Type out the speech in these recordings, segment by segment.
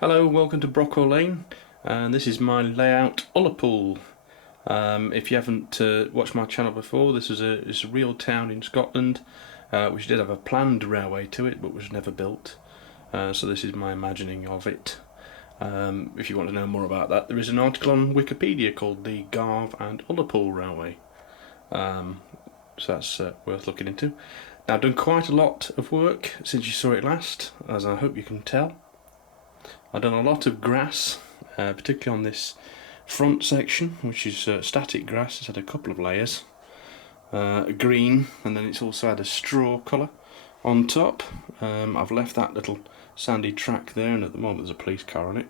Hello, welcome to Brockwell Lane, and this is my layout Ullapool. If you haven't watched my channel before, this is a real town in Scotland, which did have a planned railway to it, but was never built. So this is my imagining of it. If you want to know more about that, there is an article on Wikipedia called the Garve and Ullapool Railway. So that's worth looking into. Now, I've done quite a lot of work since you saw it last, as I hope you can tell. I've done a lot of grass, particularly on this front section, which is static grass. It's had a couple of layers, green, and then it's also had a straw colour on top. I've left that little sandy track there, and at the moment there's a police car on it.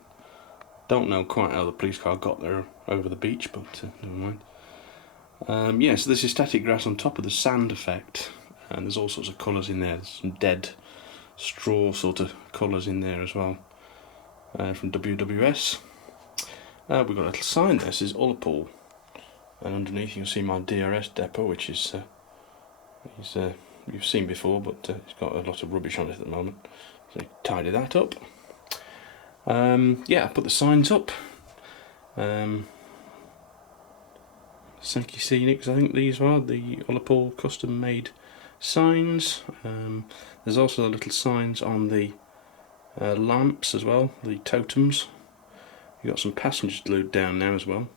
Don't know quite how the police car got there over the beach, but never mind. Yeah, so this is static grass on top of the sand effect, and there's all sorts of colours in there. There's some dead straw sort of colours in there as well. From WWS. We've got a little sign there that says Ullapool, and underneath you can see my DRS depot, which is you've seen before, but it's got a lot of rubbish on it at the moment, so tidy that up. Yeah, I put the signs up. Sankey Scenics, I think these are the Ullapool custom made signs. There's also the little signs on the lamps as well, the totems. You've got some passengers glued down now as well.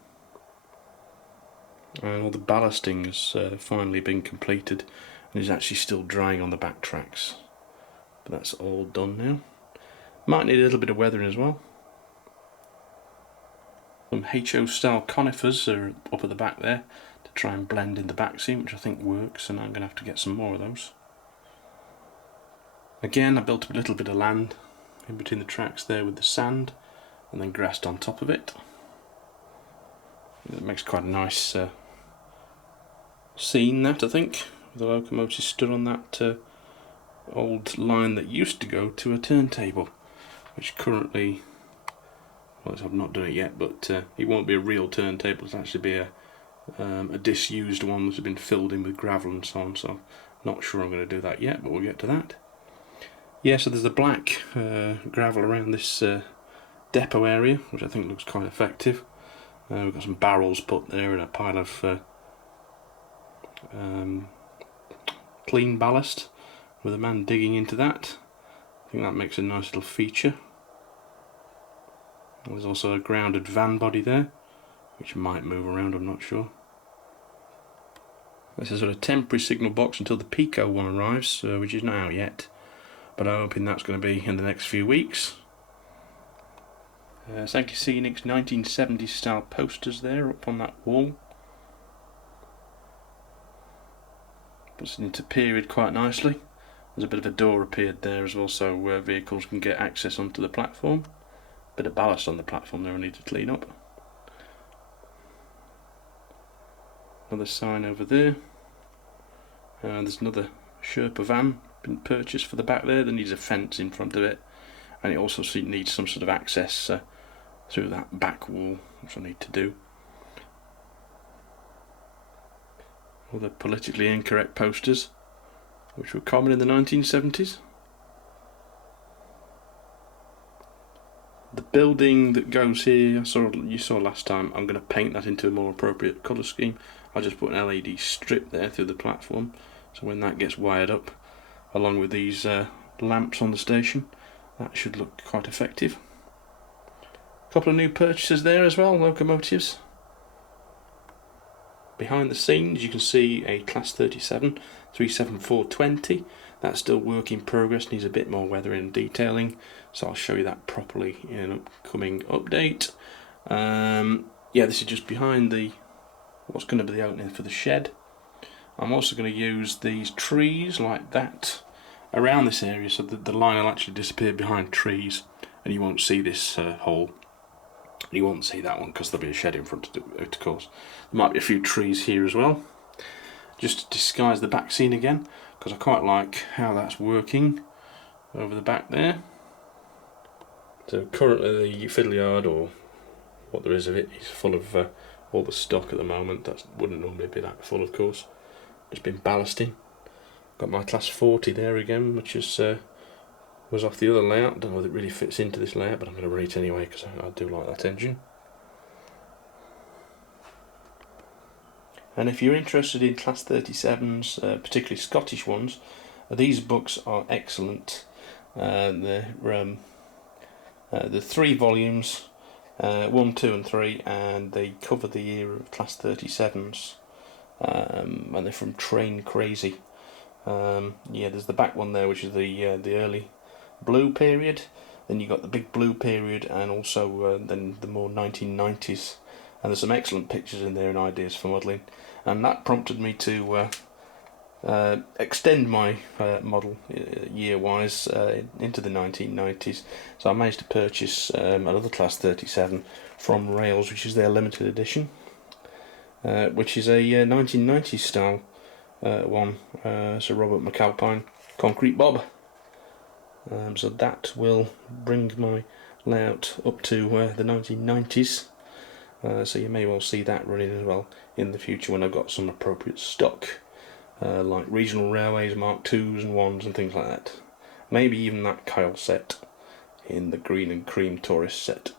And all the ballasting has finally been completed and is actually still drying on the back tracks. But that's all done now. Might need a little bit of weathering as well. Some HO style conifers are up at the back there to try and blend in the back seam, which I think works, and I'm going to have to get some more of those. Again, I built up a little bit of land in between the tracks there with the sand, and then grassed on top of it. It makes quite a nice scene, that, I think. The locomotives stood on that old line that used to go to a turntable, which currently, well, I've not done it yet, but it won't be a real turntable. It'll actually be a disused one that's been filled in with gravel and so on, so not sure I'm going to do that yet, but we'll get to that. Yeah, so there's the black gravel around this depot area, which I think looks quite effective. We've got some barrels put there and a pile of clean ballast with a man digging into that. I think that makes a nice little feature. There's also a grounded van body there, which might move around, I'm not sure. This is a sort of temporary signal box until the Pico one arrives, which is not out yet, but I'm hoping that's going to be in the next few weeks. Sankey Scenics 1970s style posters there up on that wall. Puts it into period quite nicely. There's a bit of a door appeared there as well, so where vehicles can get access onto the platform. Bit of ballast on the platform there I need to clean up. Another sign over there. There's another Sherpa van been purchased for the back there. There needs a fence in front of it, and it also needs some sort of access through that back wall, which I need to do. All the politically incorrect posters, which were common in the 1970s. The building that goes here, you saw last time, I'm going to paint that into a more appropriate colour scheme. I just put an LED strip there through the platform, so when that gets wired up, along with these lamps on the station, that should look quite effective. A couple of new purchases there as well, locomotives. Behind the scenes you can see a Class 37 37420. That's still work in progress, needs a bit more weathering and detailing, so I'll show you that properly in an upcoming update. Yeah, this is just behind what's going to be the opening for the shed. I'm also going to use these trees like that around this area, so that the line will actually disappear behind trees and you won't see this hole. You won't see that one because there'll be a shed in front of it, of course. There might be a few trees here as well, just to disguise the back scene again, because I quite like how that's working over the back there. So currently the fiddle yard, or what there is of it, is full of all the stock at the moment. That wouldn't normally be that full, of course. It's been ballasting. Got my Class 40 there again, which is was off the other layout. Don't know whether it really fits into this layout, but I'm going to run it anyway because I do like that engine. And if you're interested in Class 37s, particularly Scottish ones, these books are excellent. They're 3 volumes, 1, 2 and 3, and they cover the era of Class 37s, and they're from Train Crazy. Yeah, there's the back one there, which is the early blue period. Then you got the big blue period, and also then the more 1990s. And there's some excellent pictures in there and ideas for modelling, and that prompted me to extend my model year-wise into the 1990s. So I managed to purchase another Class 37 from Rails, which is their limited edition, which is a 1990s style one. So Robert McAlpine Concrete Bob. So that will bring my layout up to the 1990s. So you may well see that running as well in the future when I've got some appropriate stock, like regional railways, Mark 2s and 1s and things like that. Maybe even that Kyle set in the green and cream tourist set.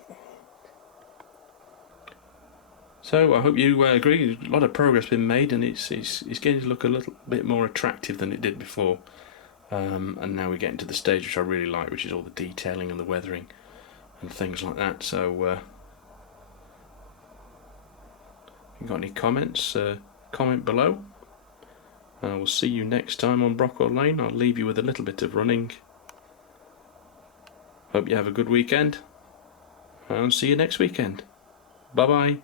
So I hope you agree. A lot of progress been made, and it's getting to look a little bit more attractive than it did before. And now we're getting to the stage which I really like, which is all the detailing and the weathering and things like that. So if you've got any comments, comment below. I will see you next time on Brockwell Lane. I'll leave you with a little bit of running. Hope you have a good weekend, and see you next weekend. Bye bye.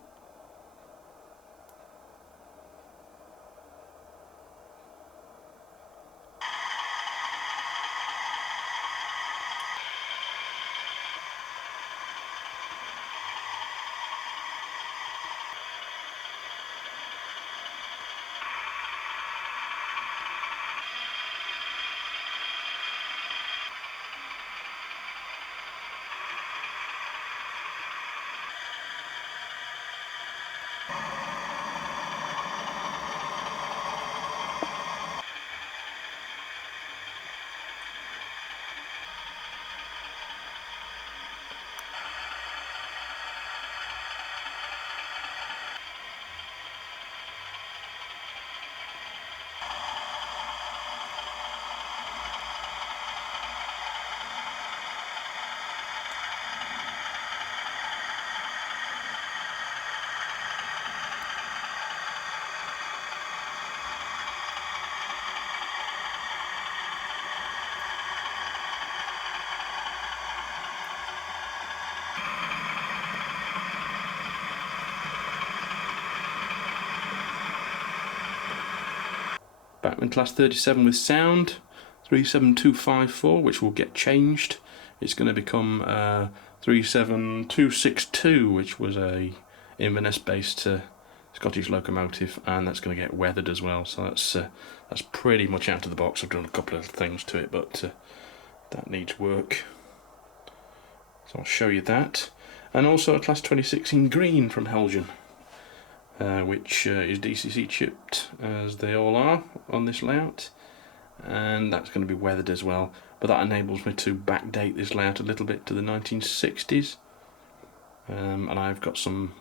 Back in Class 37 with sound, 37254, which will get changed. It's going to become 37262, which was a Inverness based Scottish locomotive, and that's going to get weathered as well. So that's pretty much out of the box. I've done a couple of things to it, but that needs work. So I'll show you that. And also a Class 26 in green from Helgen, which is DCC chipped, as they all are on this layout, and that's going to be weathered as well, but that enables me to backdate this layout a little bit to the 1960s, and I've got some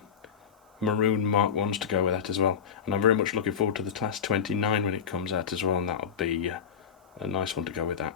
maroon Mark 1s to go with that as well, and I'm very much looking forward to the Class 29 when it comes out as well, and that'll be a nice one to go with that.